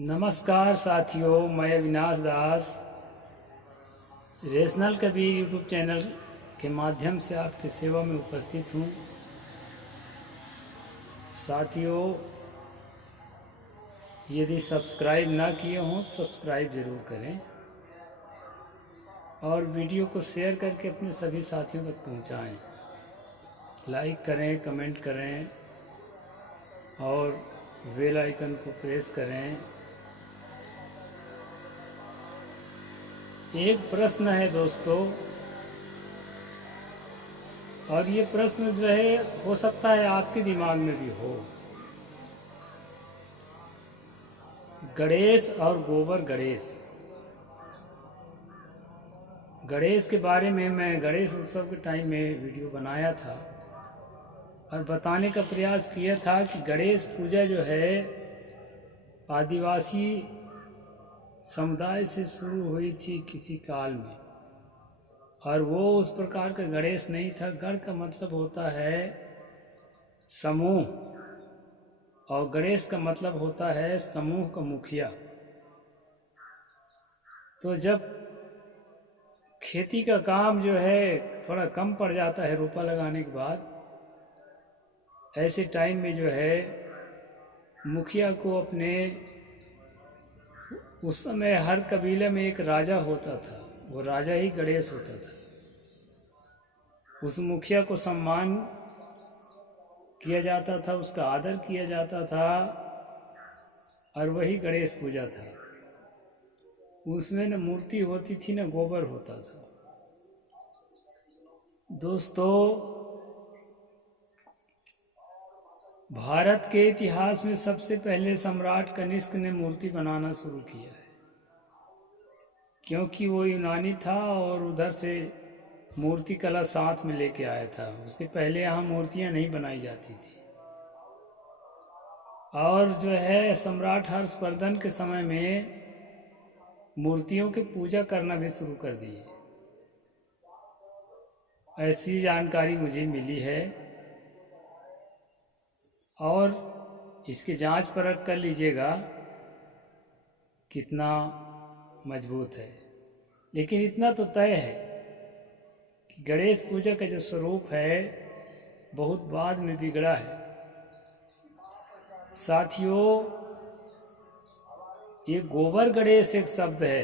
नमस्कार साथियों, मैं अविनाश दास रेशनल कबीर यूट्यूब चैनल के माध्यम से आपकी सेवा में उपस्थित हूँ। साथियों, यदि सब्सक्राइब ना किए हों तो सब्सक्राइब ज़रूर करें और वीडियो को शेयर करके अपने सभी साथियों तक पहुँचाएँ। लाइक करें, कमेंट करें और बेल आइकन को प्रेस करें। एक प्रश्न है दोस्तों, और ये प्रश्न जो है हो सकता है आपके दिमाग में भी हो। गणेश और गोबर गणेश के बारे में मैं गणेश उत्सव के टाइम में वीडियो बनाया था और बताने का प्रयास किया था कि गणेश पूजा जो है आदिवासी समुदाय से शुरू हुई थी किसी काल में, और वो उस प्रकार का गणेश नहीं था। गण का मतलब होता है समूह और गणेश का मतलब होता है समूह का मुखिया। तो जब खेती का काम जो है थोड़ा कम पड़ जाता है रोपा लगाने के बाद, ऐसे टाइम में जो है मुखिया को अपने, उस समय हर कबीले में एक राजा होता था, वो राजा ही गणेश होता था। उस मुखिया को सम्मान किया जाता था, उसका आदर किया जाता था, और वही गणेश पूजा था। उसमें न मूर्ति होती थी न गोबर होता था। दोस्तों, भारत के इतिहास में सबसे पहले सम्राट कनिष्क ने मूर्ति बनाना शुरू किया है, क्योंकि वो यूनानी था और उधर से मूर्ति कला साथ में लेके आया था। उसके पहले यहाँ मूर्तियाँ नहीं बनाई जाती थी। और जो है सम्राट हर्षवर्धन के समय में मूर्तियों की पूजा करना भी शुरू कर दिए, ऐसी जानकारी मुझे मिली है। और इसकी जांच परख कर लीजिएगा कितना मजबूत है। लेकिन इतना तो तय है कि गणेश पूजा का जो स्वरूप है बहुत बाद में बिगड़ा है। साथियों, ये गोबर गणेश एक शब्द है,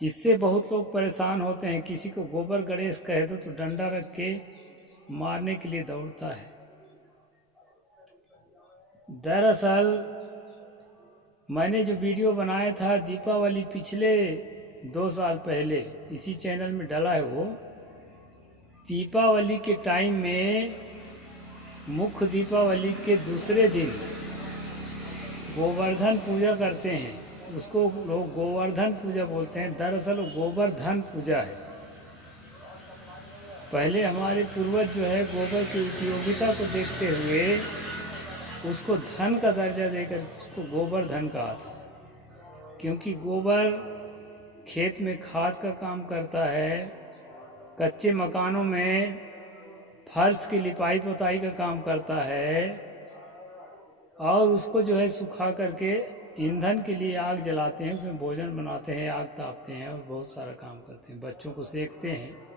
इससे बहुत लोग परेशान होते हैं। किसी को गोबर गणेश कह दो तो डंडा रख के मारने के लिए दौड़ता है। दरअसल मैंने जो वीडियो बनाया था दीपावली पिछले 2 साल पहले इसी चैनल में डाला है, वो दीपावली के टाइम में मुख्य दीपावली के दूसरे दिन गोवर्धन पूजा करते हैं। उसको लोग गोवर्धन पूजा बोलते हैं, दरअसल वो गोवर्धन पूजा है। पहले हमारे पूर्वज जो है गोबर की उपयोगिता को देखते हुए उसको धन का दर्जा देकर उसको गोवर्धन कहा था, क्योंकि गोबर खेत में खाद का काम करता है, कच्चे मकानों में फर्श की लिपाई पोताई का काम करता है, और उसको जो है सुखा करके ईंधन के लिए आग जलाते हैं, उसमें भोजन बनाते हैं, आग तापते हैं और बहुत सारा काम करते हैं, बच्चों को सेकते हैं।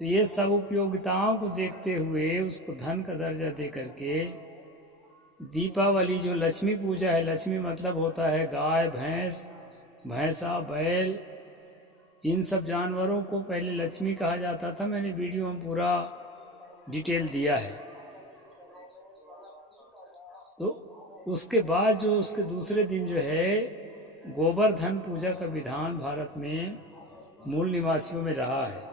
तो ये सब उपयोगिताओं को देखते हुए उसको धन का दर्जा दे करके दीपावली जो लक्ष्मी पूजा है, लक्ष्मी मतलब होता है गाय, भैंस, भैंसा, बैल, इन सब जानवरों को पहले लक्ष्मी कहा जाता था। मैंने वीडियो में पूरा डिटेल दिया है। तो उसके बाद जो उसके दूसरे दिन जो है गोवर्धन पूजा का विधान भारत में मूल निवासियों में रहा है,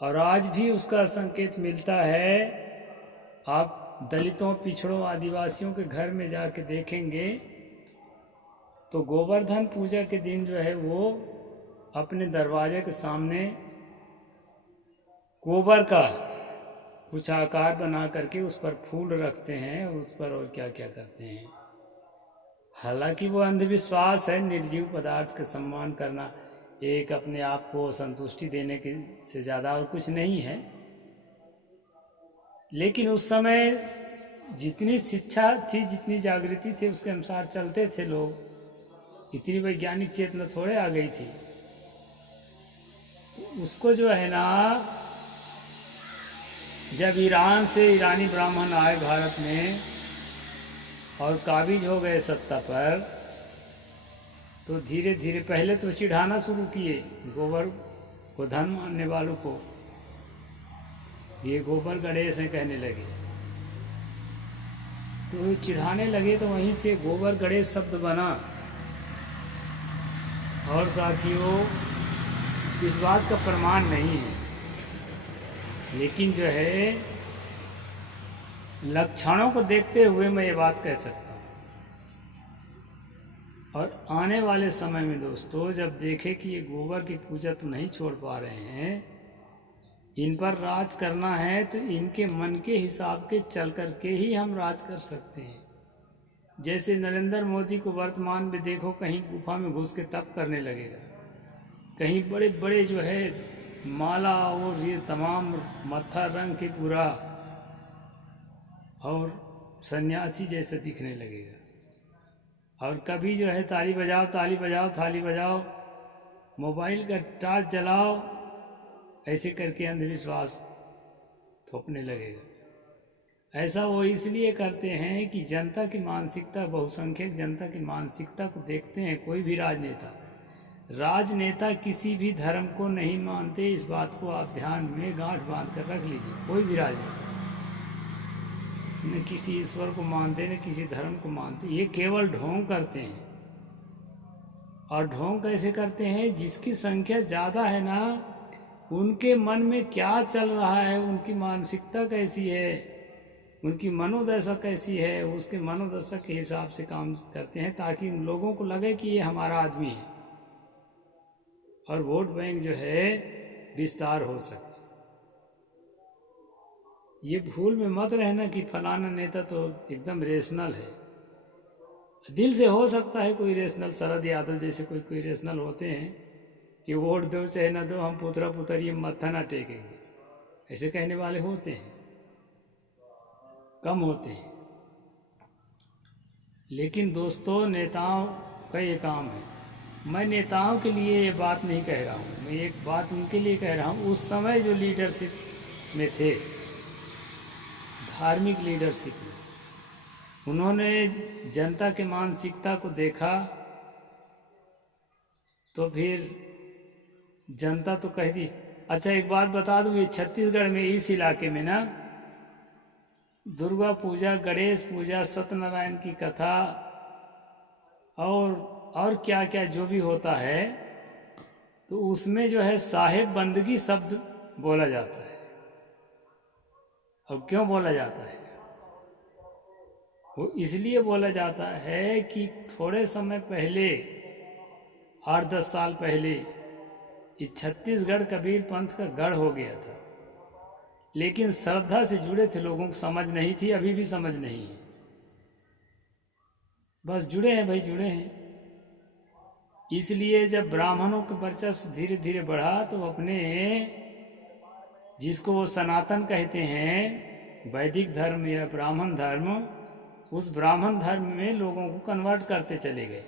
और आज भी उसका संकेत मिलता है। आप दलितों, पिछड़ों, आदिवासियों के घर में जाके देखेंगे तो गोवर्धन पूजा के दिन जो है वो अपने दरवाजे के सामने गोबर का कुछ आकार बना करके उस पर फूल रखते हैं और उस पर और क्या क्या करते हैं। हालांकि वो अंधविश्वास है, निर्जीव पदार्थ का सम्मान करना एक अपने आप को संतुष्टि देने के से ज़्यादा और कुछ नहीं है। लेकिन उस समय जितनी शिक्षा थी, जितनी जागृति थी, उसके अनुसार चलते थे लोग। इतनी वैज्ञानिक चेतना थोड़े आ गई थी। उसको जो है ना, जब ईरान से ईरानी ब्राह्मण आए भारत में और काबिज हो गए सत्ता पर, तो धीरे धीरे पहले तो चिढ़ाना शुरू किए गोबर को, धन मानने वालों को। ये गोबर गणेश हैं कहने लगे, तो ये चिढ़ाने लगे, तो वहीं से गोबर गणेश शब्द बना। और साथियों, इस बात का प्रमाण नहीं है, लेकिन जो है लक्षणों को देखते हुए मैं ये बात कह सकता हूँ। और आने वाले समय में दोस्तों, जब देखे कि ये गोबर की पूजा तो नहीं छोड़ पा रहे हैं, इन पर राज करना है, तो इनके मन के हिसाब के चल कर के ही हम राज कर सकते हैं। जैसे नरेंद्र मोदी को वर्तमान में देखो, कहीं गुफा में घुस के तप करने लगेगा, कहीं बड़े बड़े जो है माला और ये तमाम मत्था रंग के पूरा और सन्यासी जैसे दिखने लगेगा। और कभी जो है ताली बजाओ, ताली बजाओ, थाली बजाओ, मोबाइल का टार्च जलाओ, ऐसे करके अंधविश्वास थोपने लगेगा। ऐसा वो इसलिए करते हैं कि जनता की मानसिकता, बहुसंख्यक जनता की मानसिकता को देखते हैं। कोई भी राजनेता किसी भी धर्म को नहीं मानते। इस बात को आप ध्यान में गांठ बांध कर रख लीजिए। कोई भी राजनेता न किसी ईश्वर को मानते, न किसी धर्म को मानते। ये केवल ढोंग करते हैं। और ढोंग कैसे करते हैं? जिसकी संख्या ज़्यादा है ना, उनके मन में क्या चल रहा है, उनकी मानसिकता कैसी है, उनकी मनोदशा कैसी है, उसके मनोदशा के हिसाब से काम करते हैं, ताकि उन लोगों को लगे कि ये हमारा आदमी है और वोट बैंक जो है विस्तार हो सके। ये भूल में मत रहना कि फलाना नेता तो एकदम रेशनल है। दिल से हो सकता है कोई रेशनल, शरद यादव जैसे कोई रेशनल होते हैं कि वोट दो चाहे ना दो, हम पुतरा पुतर ये मत्था ना टेकेंगे, ऐसे कहने वाले होते हैं, कम होते हैं। लेकिन दोस्तों, नेताओं का ये काम है। मैं नेताओं के लिए ये बात नहीं कह रहा हूँ, मैं एक बात उनके लिए कह रहा हूँ, उस समय जो लीडरशिप में थे, धार्मिक लीडरशिप में, उन्होंने जनता के मानसिकता को देखा, तो फिर जनता तो कह दी। अच्छा, एक बात बता दूं, ये छत्तीसगढ़ में इस इलाके में ना दुर्गा पूजा, गणेश पूजा, सत्यनारायण की कथा और क्या क्या जो भी होता है, तो उसमें जो है साहेब बंदगी शब्द बोला जाता है। और क्यों बोला जाता है? वो इसलिए बोला जाता है कि थोड़े समय पहले, 8-10 साल पहले, ये छत्तीसगढ़ कबीर पंथ का गढ़ हो गया था। लेकिन श्रद्धा से जुड़े थे, लोगों को समझ नहीं थी, अभी भी समझ नहीं है। बस जुड़े हैं भाई, जुड़े हैं। इसलिए जब ब्राह्मणों का वर्चस्व धीरे धीरे बढ़ा, तो अपने जिसको वो सनातन कहते हैं, वैदिक धर्म या ब्राह्मण धर्म, उस ब्राह्मण धर्म में लोगों को कन्वर्ट करते चले गए।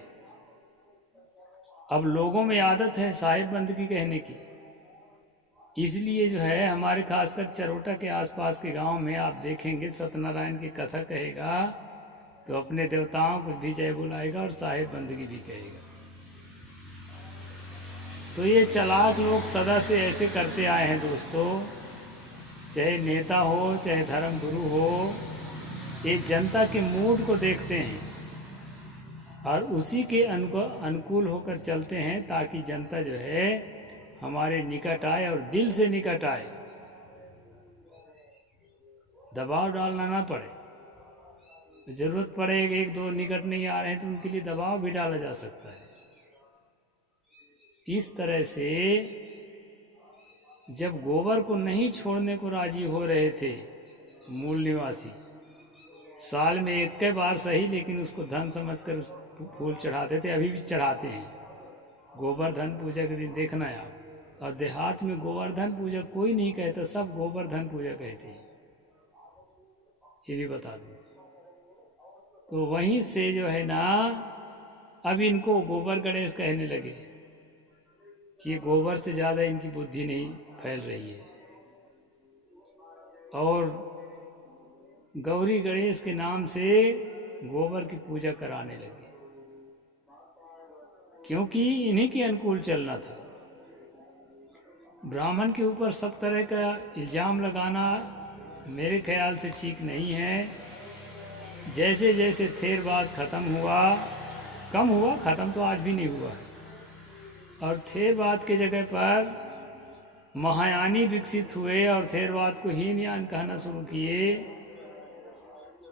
अब लोगों में आदत है साहिब बंदगी कहने की। इसलिए जो है हमारे खासकर चरोटा के आसपास के गांव में आप देखेंगे, सत्यनारायण की कथा कहेगा तो अपने देवताओं को भी जय बुलाएगा और साहिब बंदगी भी कहेगा। तो ये चालाक लोग सदा से ऐसे करते आए हैं दोस्तों। चाहे नेता हो, चाहे धर्म गुरु हो, ये जनता के मूड को देखते हैं और उसी के अनुकूल होकर चलते हैं, ताकि जनता जो है हमारे निकट आए और दिल से निकट आए, दबाव डालना ना पड़े। जरूरत पड़े, एक दो निकट नहीं आ रहे हैं तो उनके लिए दबाव भी डाला जा सकता है। इस तरह से जब गोबर को नहीं छोड़ने को राजी हो रहे थे मूल निवासी, साल में एक के बार सही, लेकिन उसको धन समझकर फूल चढ़ाते थे, अभी भी चढ़ाते हैं। गोवर्धन पूजा के दिन देखना है आप। और देहात में गोवर्धन पूजा कोई नहीं कहता, सब गोवर्धन पूजा कहते हैं, ये भी बता दूं। तो वहीं से जो है ना अब इनको गोबर गणेश कहने लगे कि ये गोबर से ज़्यादा इनकी बुद्धि नहीं फैल रही है, और गौरी गणेश के नाम से गोबर की पूजा कराने लगे, क्योंकि इन्हीं के अनुकूल चलना था। ब्राह्मण के ऊपर सब तरह का इल्ज़ाम लगाना मेरे ख्याल से ठीक नहीं है। जैसे जैसे थेरवाद ख़त्म हुआ, कम हुआ, ख़त्म तो आज भी नहीं हुआ, और थेरवाद के जगह पर महायानी विकसित हुए और थेरवाद को हीनयान कहना शुरू किए,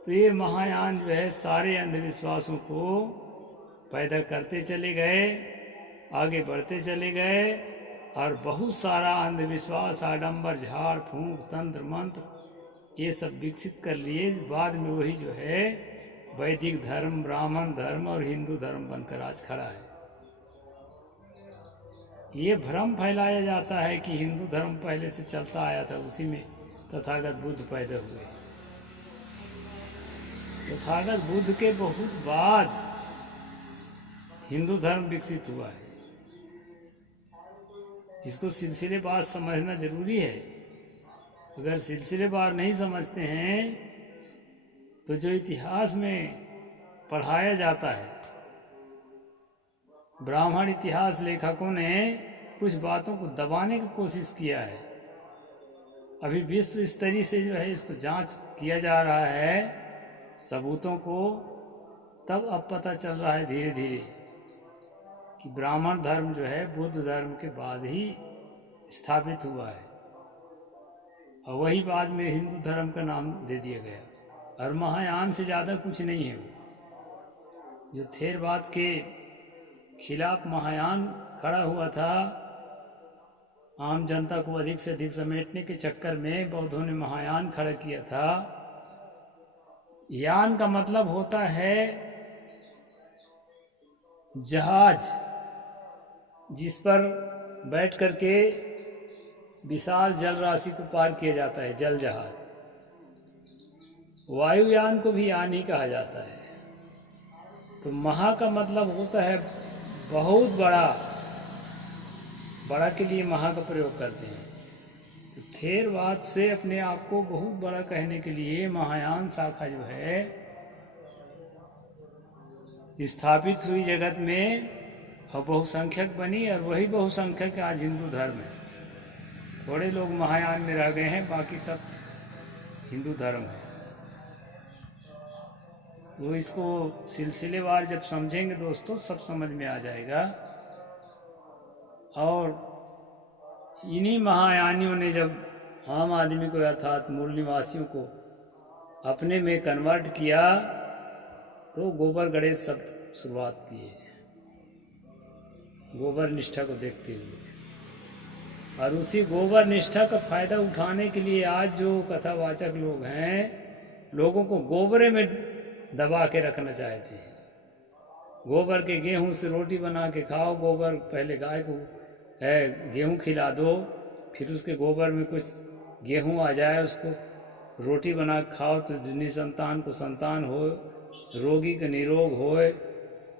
तो ये महायान जो है सारे अंधविश्वासों को पैदा करते चले गए, आगे बढ़ते चले गए, और बहुत सारा अंधविश्वास, आडंबर, झाड़ फूंक, तंत्र मंत्र ये सब विकसित कर लिए। बाद में वही जो है वैदिक धर्म, ब्राह्मण धर्म और हिंदू धर्म बनकर आज खड़ा है। ये भ्रम फैलाया जाता है कि हिंदू धर्म पहले से चलता आया था, उसी में तथागत बुद्ध पैदा हुए। तथागत बुद्ध के बहुत बाद हिंदू धर्म विकसित हुआ है। इसको सिलसिलेवार समझना जरूरी है। अगर सिलसिलेवार नहीं समझते हैं तो जो इतिहास में पढ़ाया जाता है, ब्राह्मण इतिहास लेखकों ने कुछ बातों को दबाने की कोशिश किया है। अभी विश्व स्तरीय से जो है इसको जांच किया जा रहा है सबूतों को, तब अब पता चल रहा है धीरे धीरे कि ब्राह्मण धर्म जो है बुद्ध धर्म के बाद ही स्थापित हुआ है, और वही बाद में हिंदू धर्म का नाम दे दिया गया, और महायान से ज़्यादा कुछ नहीं है। वो जो थेरवाद के खिलाफ महायान खड़ा हुआ था, आम जनता को अधिक से अधिक समेटने के चक्कर में बौद्धों ने महायान खड़ा किया था। यान का मतलब होता है जहाज, जिस पर बैठ करके विशाल जल राशि को पार किया जाता है, जल जहाज। वायुयान को भी यान ही कहा जाता है। तो महा का मतलब होता है बहुत बड़ा, बड़ा के लिए महा का प्रयोग करते हैं। तो थेरवाद से अपने आप को बहुत बड़ा कहने के लिए महायान शाखा जो है स्थापित हुई जगत में, और बहुसंख्यक बनी, और वही बहुसंख्यक आज हिंदू धर्म है। थोड़े लोग महायान में रह गए हैं, बाकी सब हिंदू धर्म है। वो इसको सिलसिलेवार जब समझेंगे दोस्तों, सब समझ में आ जाएगा। और इन्हीं महायानियों ने जब आम आदमी को अर्थात मूल निवासियों को अपने में कन्वर्ट किया, तो गोबर गणेश सब शुरुआत किए, गोबर निष्ठा को देखते हुए। और उसी गोबर निष्ठा का फायदा उठाने के लिए आज जो कथावाचक लोग हैं, लोगों को गोबरे में दबा के रखना चाहते हैं। गोबर के गेहूं से रोटी बना के खाओ, गोबर पहले गाय को गेहूं खिला दो, फिर उसके गोबर में कुछ गेहूं आ जाए, उसको रोटी बना के खाओ तो निसंतान को संतान हो, रोगी का निरोग हो।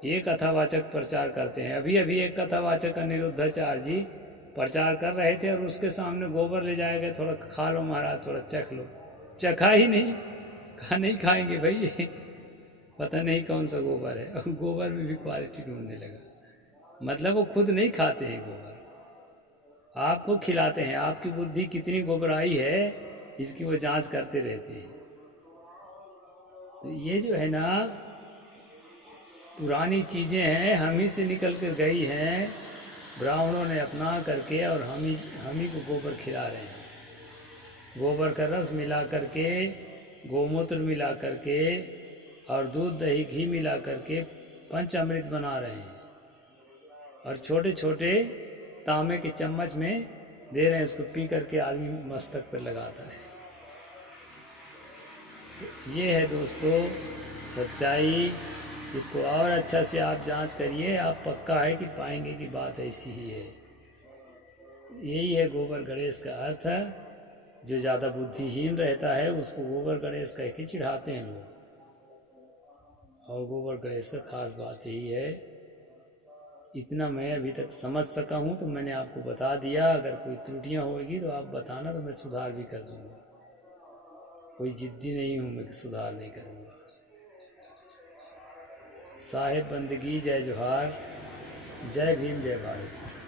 ये कथावाचक प्रचार करते हैं। अभी अभी एक कथावाचक अनिरुद्धाचार्य जी प्रचार कर रहे थे, और उसके सामने गोबर ले जाया गया, थोड़ा खा लो महाराज, थोड़ा चख लो। चखा ही नहीं, कहा नहीं खाएंगे भाई, पता नहीं कौन सा गोबर है। और गोबर में भी क्वालिटी ढूंढने लगा। मतलब वो खुद नहीं खाते हैं गोबर, आपको खिलाते हैं। आपकी बुद्धि कितनी गोबराई है इसकी वो जांच करते रहते हैं। तो ये जो है ना पुरानी चीज़ें हैं, हम ही से निकल कर गई हैं, ब्राह्मणों ने अपना करके, और हम ही को गोबर खिला रहे हैं। गोबर का रस मिला करके, गोमूत्र मिला करके, और दूध दही घी मिला करके पंचामृत बना रहे हैं, और छोटे छोटे तांबे के चम्मच में दे रहे हैं। उसको पी करके आदमी मस्तक पर लगाता है। ये है दोस्तों सच्चाई। इसको और अच्छा से आप जांच करिए, आप पक्का है कि पाएंगे कि बात ऐसी ही है। यही है गोबर गणेश का अर्थ है। जो ज़्यादा बुद्धिहीन रहता है उसको गोबर गणेश कह के चिढ़ाते हैं लोग। और गोबर गणेश का खास बात यही है, इतना मैं अभी तक समझ सका हूँ तो मैंने आपको बता दिया। अगर कोई त्रुटियाँ होगी तो आप बताना, तो मैं सुधार भी कर दूँगा। कोई जिद्दी नहीं हूँ मैं कि सुधार नहीं करूँगा। साहिब बंदगी, जय जोहार, जय भीम, जय भारत।